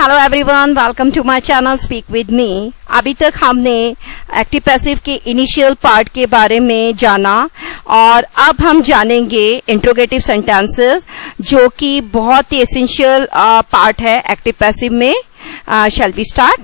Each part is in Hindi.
Hello everyone, welcome to my channel speak with me. अभी तक हमने एक्टिव पैसिव के इनिशियल पार्ट के बारे में जाना और अब हम जानेंगे इंट्रोगेटिव सेंटेंसेस, जो कि बहुत ही एसेंशियल पार्ट है एक्टिव पैसिव में। Shall we start?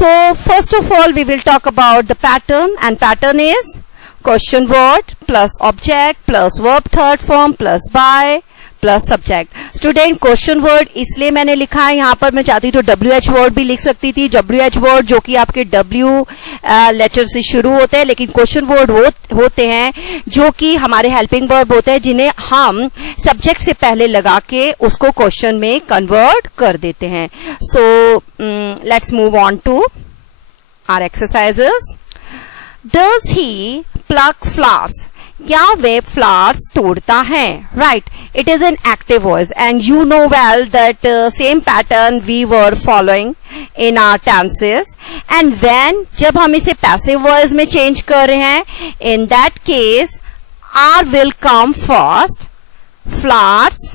So first of all we will talk about the pattern, and pattern is question word plus object plus verb third form plus by plus subject. Student question word इसलिए मैंने लिखा है, यहाँ पर मैं चाहती तो WH वर्ड भी लिख सकती थी। WH वर्ड जो कि आपके W लेटर से शुरू होते हैं, लेकिन क्वेश्चन वर्ड होते हैं जो कि हमारे हेल्पिंग वर्ब होते हैं, जिन्हें हम सब्जेक्ट से पहले लगा के उसको क्वेश्चन में कन्वर्ट कर देते हैं। So let's move on to our exercises. Does he pluck flowers? क्या वे फ्लावर्स तोड़ता है? Right, it is an active voice and you know well that same pattern we were following in our tenses. And when जब हम इसे पैसिव वॉइस में चेंज कर रहे हैं, in that case are will come first, flowers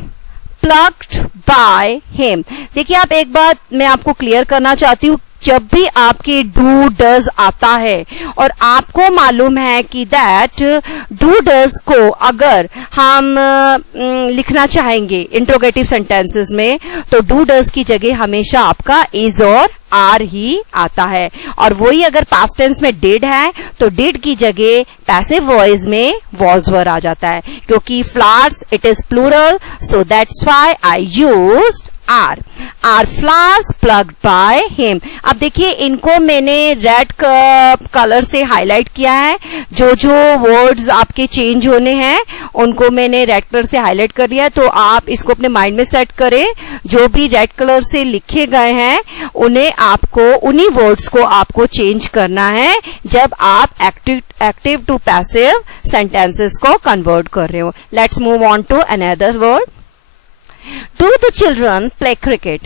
plucked by him. देखिए, आप एक बात मैं आपको क्लियर करना चाहती हूँ, जब भी आपके डू डज आता है और आपको मालूम है कि दैट डू डज को अगर हम लिखना चाहेंगे इंट्रोगेटिव सेंटेंसेस में, तो डू डज की जगह हमेशा आपका इज और आर ही आता है। और वही अगर पास्ट टेंस में डिड है तो डिड की जगह पैसिव वॉइस में वॉज वर आ जाता है, क्योंकि flowers it is plural, so that's why I used are. Are flowers plucked by him. अब देखिए, इनको मैंने रेड कलर से हाईलाइट किया है। जो जो वर्ड्स आपके चेंज होने हैं उनको मैंने रेड कलर से हाईलाइट कर दिया है, तो आप इसको अपने माइंड में सेट करें। जो भी रेड कलर से लिखे गए हैं उन्हें आपको, उन्हीं वर्ड्स को आपको चेंज करना है जब आप एक्टिव टू पैसिव सेंटेंसेस को कन्वर्ट कर रहे हो। Let's move on to another word. Do the children play cricket?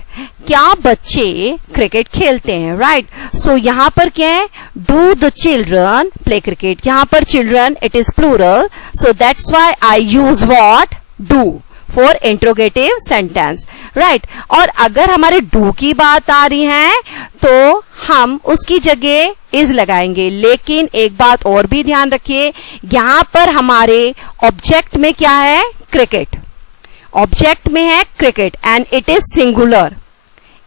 क्या बच्चे क्रिकेट खेलते हैं? राइट, सो यहाँ पर क्या है? Do the children play cricket? यहाँ पर children it is plural, so that's why I use what? Do for interrogative sentence, right? और अगर हमारे do की बात आ रही है तो हम उसकी जगह is लगाएंगे। लेकिन एक बात और भी ध्यान रखिए, यहाँ पर हमारे ऑब्जेक्ट में क्या है? क्रिकेट। ऑब्जेक्ट में है cricket and it is singular,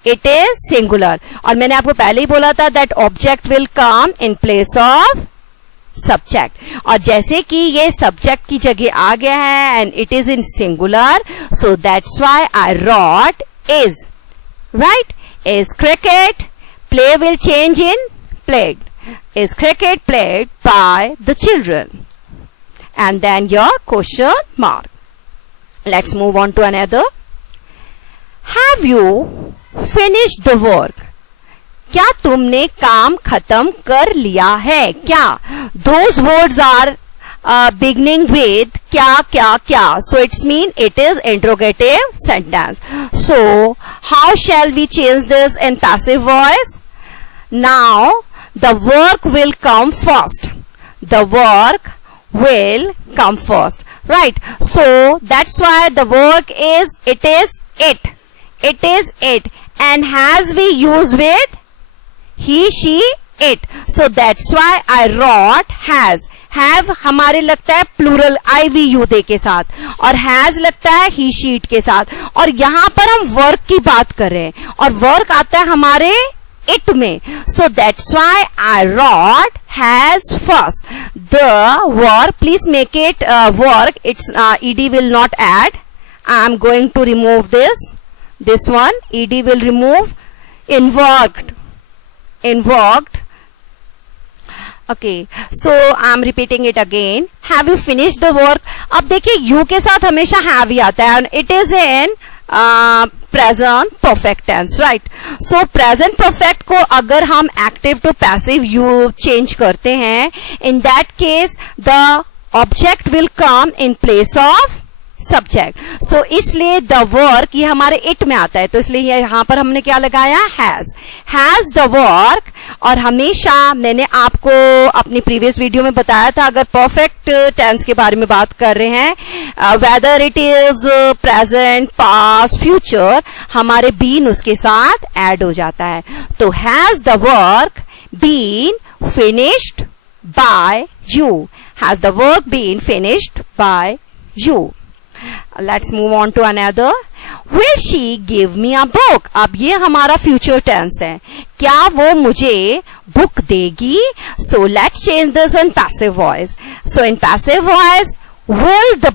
it is singular. और मैंने आपको पहले ही बोला था that object will come in place of subject, और जैसे कि ये सब्जेक्ट की जगह आ गया है and it is in singular, so that's why I wrote is. Right, is cricket, play will change in played, is cricket played by the children, and then your question mark. Let's move on to another. Have you finished the work? क्या तुमने काम खत्म कर लिया है? क्या? Those words are beginning with क्या क्या क्या. So it's mean it is interrogative sentence. So how shall we change this in passive voice? Now the work will come first. The work will come first. Right, so that's why the work is it is it, it is it, and has we use with he she it, so that's why I wrote has। have हमारे लगता है प्लूरल IVU दे के साथ, और has लगता है he she it के साथ, और यहाँ पर हम वर्क की बात कर रहे हैं और वर्क आता है हमारे it में, so that's why I wrote has first. The work, please make it work, it's ed will not add. I am going to remove this one, ed will remove, invoked. Okay, so I am repeating it again. Have you finished the work? अब देखिए, you के साथ हमेशा have ही आता है, and it is in present perfect tense. Right, so present perfect को अगर हम active to passive you change करते हैं, in that case the object will come in place of subject. So इसलिए द वर्क ये हमारे इट में आता है, तो इसलिए यहां पर हमने क्या लगाया, हैज द वर्क. और हमेशा मैंने आपको अपनी प्रीवियस वीडियो में बताया था, अगर परफेक्ट टेंस के बारे में बात कर रहे हैं, whether it is present, past, future, हमारे बीन उसके साथ ऐड हो जाता है. तो has the work been finished by you, has the work been finished by you. Let's move on to another. Will she give me a book? अब ये हमारा future tense है, क्या वो मुझे बुक देगी? So let's change this in passive voice. So in passive voice, will the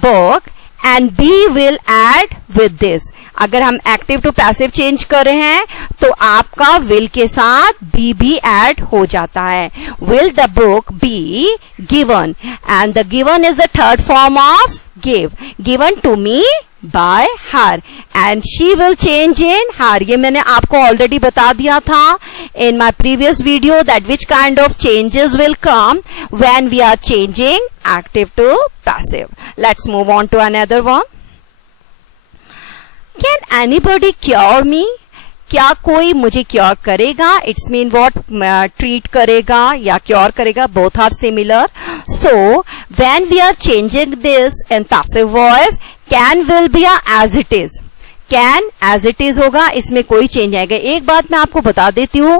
book and be will add with this. अगर हम एक्टिव टू पैसिव चेंज कर रहे हैं तो आपका विल के साथ बी भी ऐड हो जाता है. Will the book be given, and the given is the third form of give, given to me by her, and she will change in her. ये मैंने आपको ऑलरेडी बता दिया था in my previous video that which kind of changes will come when we are changing active to passive. Let's move on to another one. Can anybody cure me? क्या कोई मुझे क्योर करेगा? इट्स मीन वॉट, ट्रीट करेगा या क्योर करेगा, both are similar. So when we are changing this in passive voice, can will be as it is. Can as it is होगा, इसमें कोई चेंज आएगा. एक बात मैं आपको बता देती हूं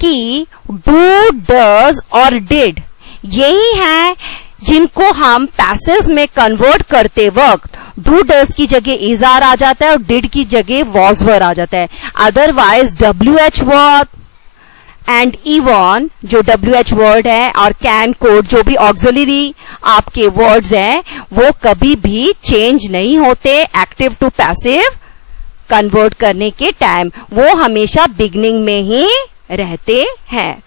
कि डू, डज और डिड यही है जिनको हम पैसिव में कन्वर्ट करते वक्त डू डज की जगह इज आर आ जाता है और डिड की जगह वॉज वर आ जाता है. Otherwise WH verb and even जो WH वर्ड है और कैन कोड जो भी ऑक्सिलरी आपके वर्ड्स हैं वो कभी भी चेंज नहीं होते एक्टिव टू पैसिव कन्वर्ट करने के टाइम, वो हमेशा बिगनिंग में ही रहते हैं.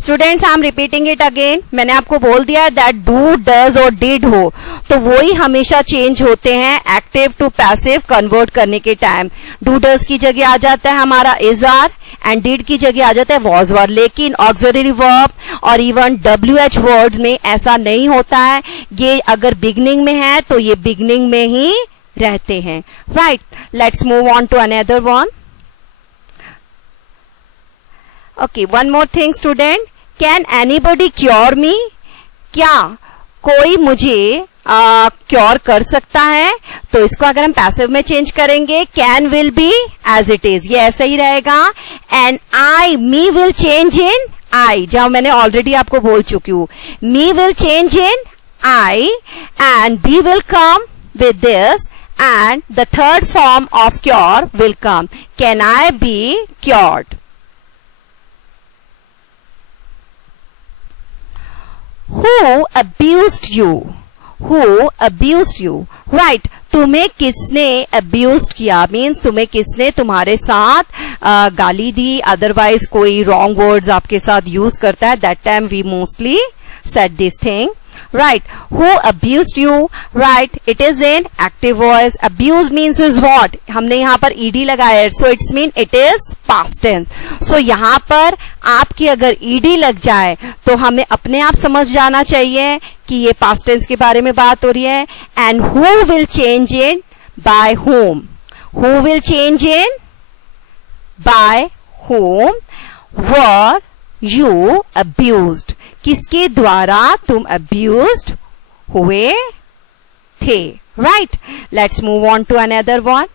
Students, I am repeating it again. मैंने आपको बोल दिया है दैट डू, डज और डिड हो तो वो ही हमेशा चेंज होते हैं एक्टिव टू पैसिव कन्वर्ट करने के टाइम. डू डज की जगह आ जाता है हमारा इज आर एंड डिड की जगह आ जाता है वॉज वर. लेकिन ऑक्सिलरी वर्ब और इवन WH वर्ड्स में ऐसा नहीं होता है. ये अगर बिगनिंग में है तो ये बिगनिंग में ही रहते हैं. Right, let's move on to another one. Okay, one more thing student. Can anybody cure me? क्या कोई मुझे क्योर कर सकता है? तो इसको अगर हम पैसिव में चेंज करेंगे, can will be as it is, ये ऐसा ही रहेगा. And I, me will change in I, जहां मैंने ऑलरेडी आपको बोल चुकी हूं. Me will change in I and be will come with this and the third form of cure will come. Can I be cured? Who abused you? Who abused you? Right. तुम्हें किसने abused किया? Means तुम्हें किसने तुम्हारे साथ गाली दी? Otherwise कोई wrong words आपके साथ use करता है. That time we mostly said this thing. Right. Who abused you? Right. It is in active voice. Abuse means is what? हमने यहाँ पर ed लगाया है. So it's mean it is past tense. So यहाँ पर आपकी अगर ed लग जाए तो हमें अपने आप समझ जाना चाहिए कि ये past tense के बारे में बात हो रही है. And who will change in by whom? Who will change in by whom? Were you abused? किसके द्वारा तुम अब्यूज्ड हुए थे. Right, let's move on to another one.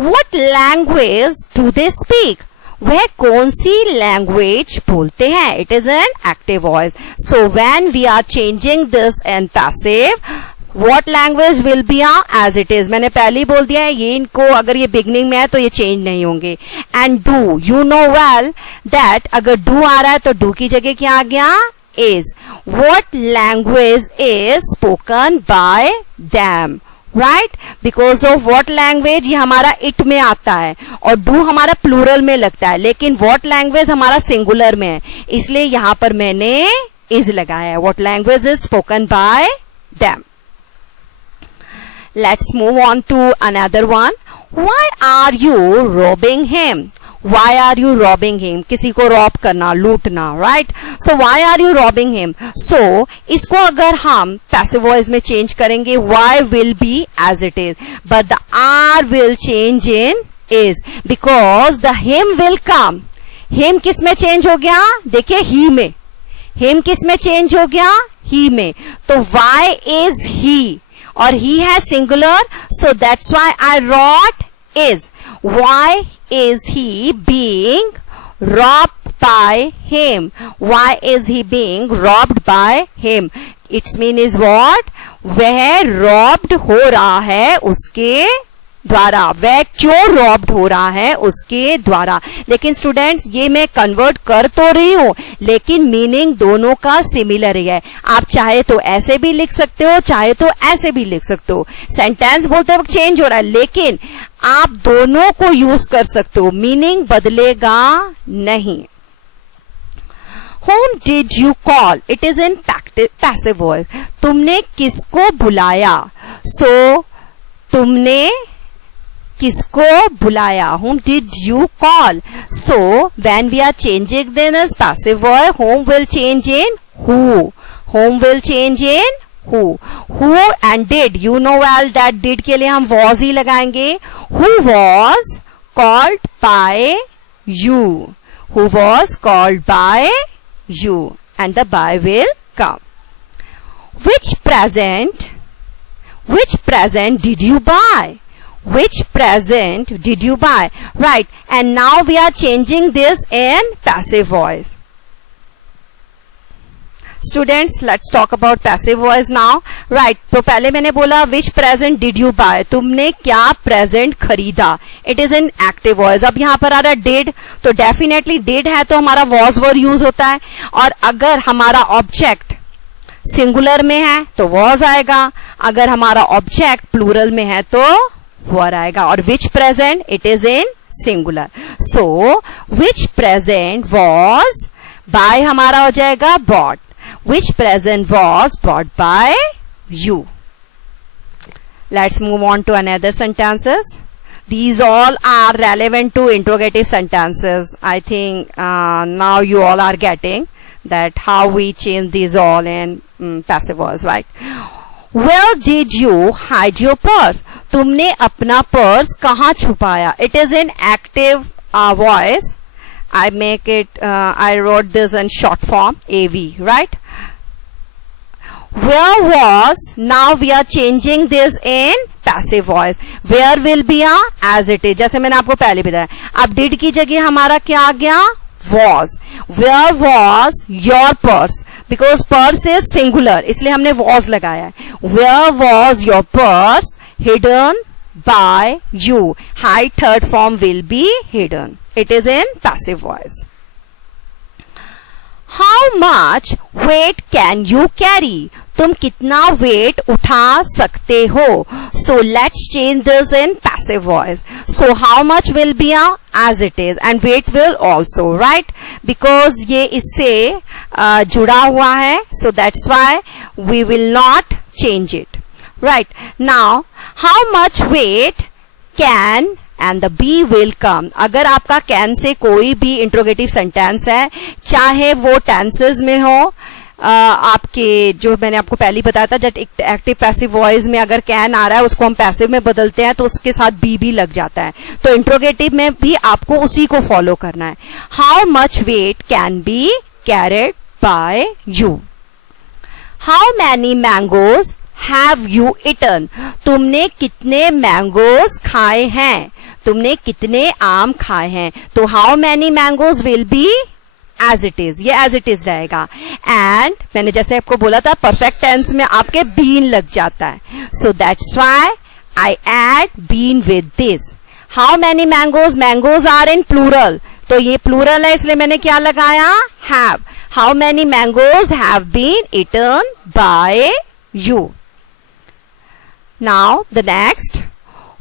What language do they speak? वह कौन सी लैंग्वेज बोलते हैं? It is an active voice. So when we are changing this in passive, What language will be as it is? मैंने पहले ही बोल दिया है ये इनको अगर ये बिगनिंग में है तो ये चेंज नहीं होंगे. And do, you know well that अगर डू आ रहा है तो डू की जगह क्या आ गया? Is. What language is spoken by them? Right, because of what language ये हमारा इट में आता है और डू हमारा प्लूरल में लगता है, लेकिन वॉट लैंग्वेज हमारा सिंगुलर में है, इसलिए यहां पर मैंने इज लगाया है. What language is spoken by them. Let's move on to another one. Why are you robbing him? why are you robbing him? किसी को रॉब करना, लूटना, right? So why are you robbing him? So इसको अगर हम passive voice में change करेंगे, why will be as it is, but the are will change in is, because the him will come. him किस में change हो गया? देखिए he में. him किस में change हो गया? he में. तो why is he? और he has singular, so that's why I wrote is. Why is he being robbed by him? Why is he being robbed by him? Its mean is what? वह robbed हो रहा है उसके द्वारा. वह क्यों रॉब्ड हो रहा है? उसके द्वारा. लेकिन स्टूडेंट्स ये मैं कन्वर्ट कर तो रही हूं, लेकिन मीनिंग दोनों का सिमिलर ही है. आप चाहे तो ऐसे भी लिख सकते हो, चाहे तो ऐसे भी लिख सकते हो. सेंटेंस बोलते वक्त चेंज हो रहा है, लेकिन आप दोनों को यूज कर सकते हो, मीनिंग बदलेगा नहीं. Whom did you call? It is in passive voice. तुमने किसको बुलाया? So तुमने किसको बुलाया? Whom did you call? So when we are changing then as passive voice, whom will change in who. Whom will change in who. Who and did, you know well that did के लिए हम was ही लगाएंगे. Who was called by you. Who was called by you, and the by will come. Which present did you buy? Which present did you buy? Right, and now we are changing this in passive voice. Students, let's talk about passive voice now. Right, तो पहले मैंने बोला which present did you buy? तुमने क्या present खरीदा? It is in active voice. अब यहाँ पर आ रहा did, तो definitely did है तो हमारा was were use होता है. और अगर हमारा object singular में है तो was आएगा, अगर हमारा object plural में है तो were आएगा. और which present? It is in singular. So which present was, by हमारा हो जाएगा bought. Which present was bought by you. Let's move on to another sentences. These all are relevant to interrogative sentences. I think now you all are getting that how we change these all in passive voice, right? Where did you hide your purse? तुमने अपना पर्स कहाँ छुपाया? It is in active voice. I make it, I wrote this in short form, AV, right? Where was, now we are changing this in passive voice. Where will be a as it is. जैसे मैंने आपको पहले बताया. अब did की जगह हमारा क्या आ गया? Was. Where was your purse? Because purse is singular, इसलिए हमने was लगाया है. Where was your purse hidden by you? Hide third form will be hidden. It is in passive voice. How much weight can you carry? तुम कितना weight उठा सकते हो? So let's change this in passive voice. So how much will be a as it is, and weight will also, right? Because ये इससे जुड़ा हुआ है, so that's why we will not change it. Right, now how much weight can, and the be will come. अगर आपका can से कोई भी interrogative sentence है, चाहे वो tenses में हो, आपके जो मैंने आपको पहले बताया था जब एक्टिव पैसिव वॉइस में अगर कैन आ रहा है उसको हम पैसिव में बदलते हैं तो उसके साथ बी भी लग जाता है. तो इंट्रोगेटिव में भी आपको उसी को फॉलो करना है. How much weight can be carried by you. How many mangoes have you eaten. तुमने कितने मैंगोज खाए हैं? तुमने कितने आम खाए हैं? तो how many mangoes will be as it is, ये एज इट इज रहेगा. एंड मैंने जैसे आपको बोला था परफेक्ट टेंस में आपके बीन लग जाता है. So that's why I add been with this. How many mangoes, mangoes are in plural, तो ये प्लूरल है इसलिए मैंने क्या लगाया? Have. How many mangoes have been eaten by you. Now the next,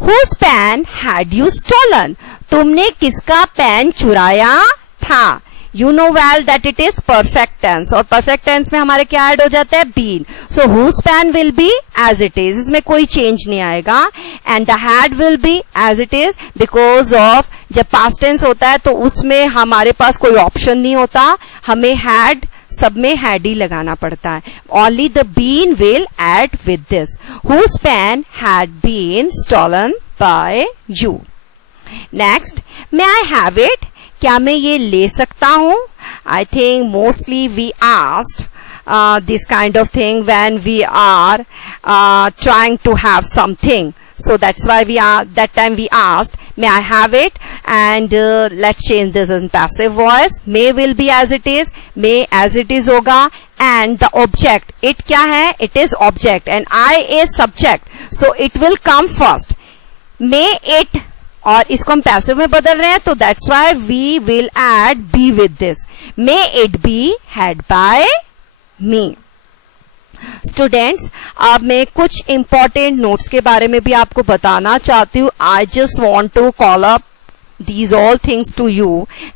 whose pen had you stolen. तुमने किसका पेन चुराया था? You know well that it is perfect tense, और perfect tense में हमारे क्या ऐड हो जाता है? been. So whose span will be as it is. इसमें कोई change नहीं आएगा. And the had will be as it is because of जब past tense होता है तो उसमें हमारे पास कोई option नहीं होता, हमें had सब में had ही लगाना पड़ता है. Only the been will add with this. Whose pen had been stolen by you. Next, may I have it? क्या मैं ये ले सकता हूँ? I think mostly we asked this kind of thing when we are trying to have something. So that's why that time we asked, may I have it? And let's change this in passive voice. May will be as it is. May as it is होगा. And the object, it क्या है? It is object. And I is subject. So it will come first. May it, और इसको हम पैसिव में बदल रहे हैं तो that's why we will add be with this. May it be had by me. Students, अब मैं कुछ इंपॉर्टेंट नोट्स के बारे में भी आपको बताना चाहती हूँ. I just want to call up these all things to you,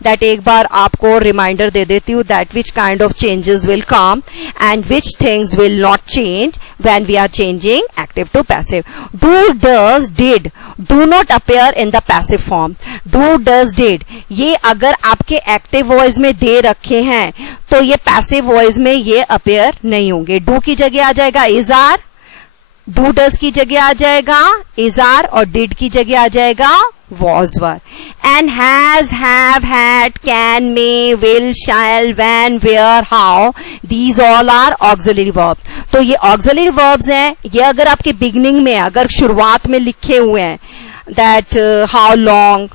that एक बार आपको रिमाइंडर दे देती हूँ that which kind of changes will come and which things will not change when we are changing active to passive. Do, does, did do not appear in the passive form. Do, does, did ये अगर आपके एक्टिव वॉइस में दे रखे हैं तो ये पैसिव वॉइस में ये अपेयर नहीं होंगे. डू की जगह आ जाएगा इज आर, डू डज की जगह आ जाएगा इज आर, और डिड की जगह आ जाएगा was were. And has, have, had, can, may, will, shall, when, where, how, these all are auxiliary verbs. तो ये auxiliary verbs हैं. ये अगर आपके beginning में, अगर शुरुआत में लिखे हुए हैं that how long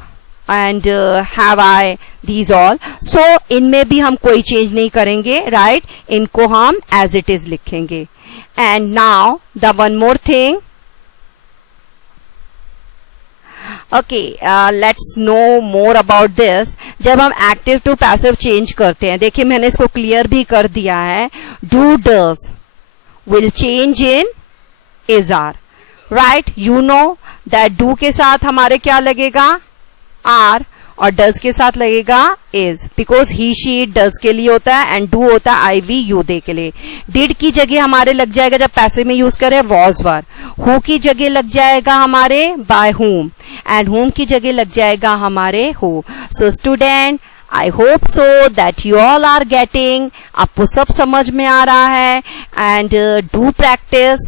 and have I, these all, so इनमें भी हम कोई change नहीं करेंगे, right? इनको हम as it is लिखेंगे. And now the one more thing. Okay, let's know more about this. जब हम एक्टिव टू पैसिव चेंज करते हैं, देखिए मैंने इसको क्लियर भी कर दिया है. Do does will change in is are, right? You know that do के साथ हमारे क्या लगेगा? आर, और डज के साथ लगेगा is, because he she does के लिए होता है एंड डू होता है आई वी यू दे के लिए. डिड की जगह हमारे लग जाएगा जब पैसे में यूज करें वॉज वर. हु की जगह लग जाएगा हमारे बाय हुम, एंड हुम की जगह लग जाएगा हमारे who. So student, I hope so that you all are getting, आपको सब समझ में आ रहा है. And do practice.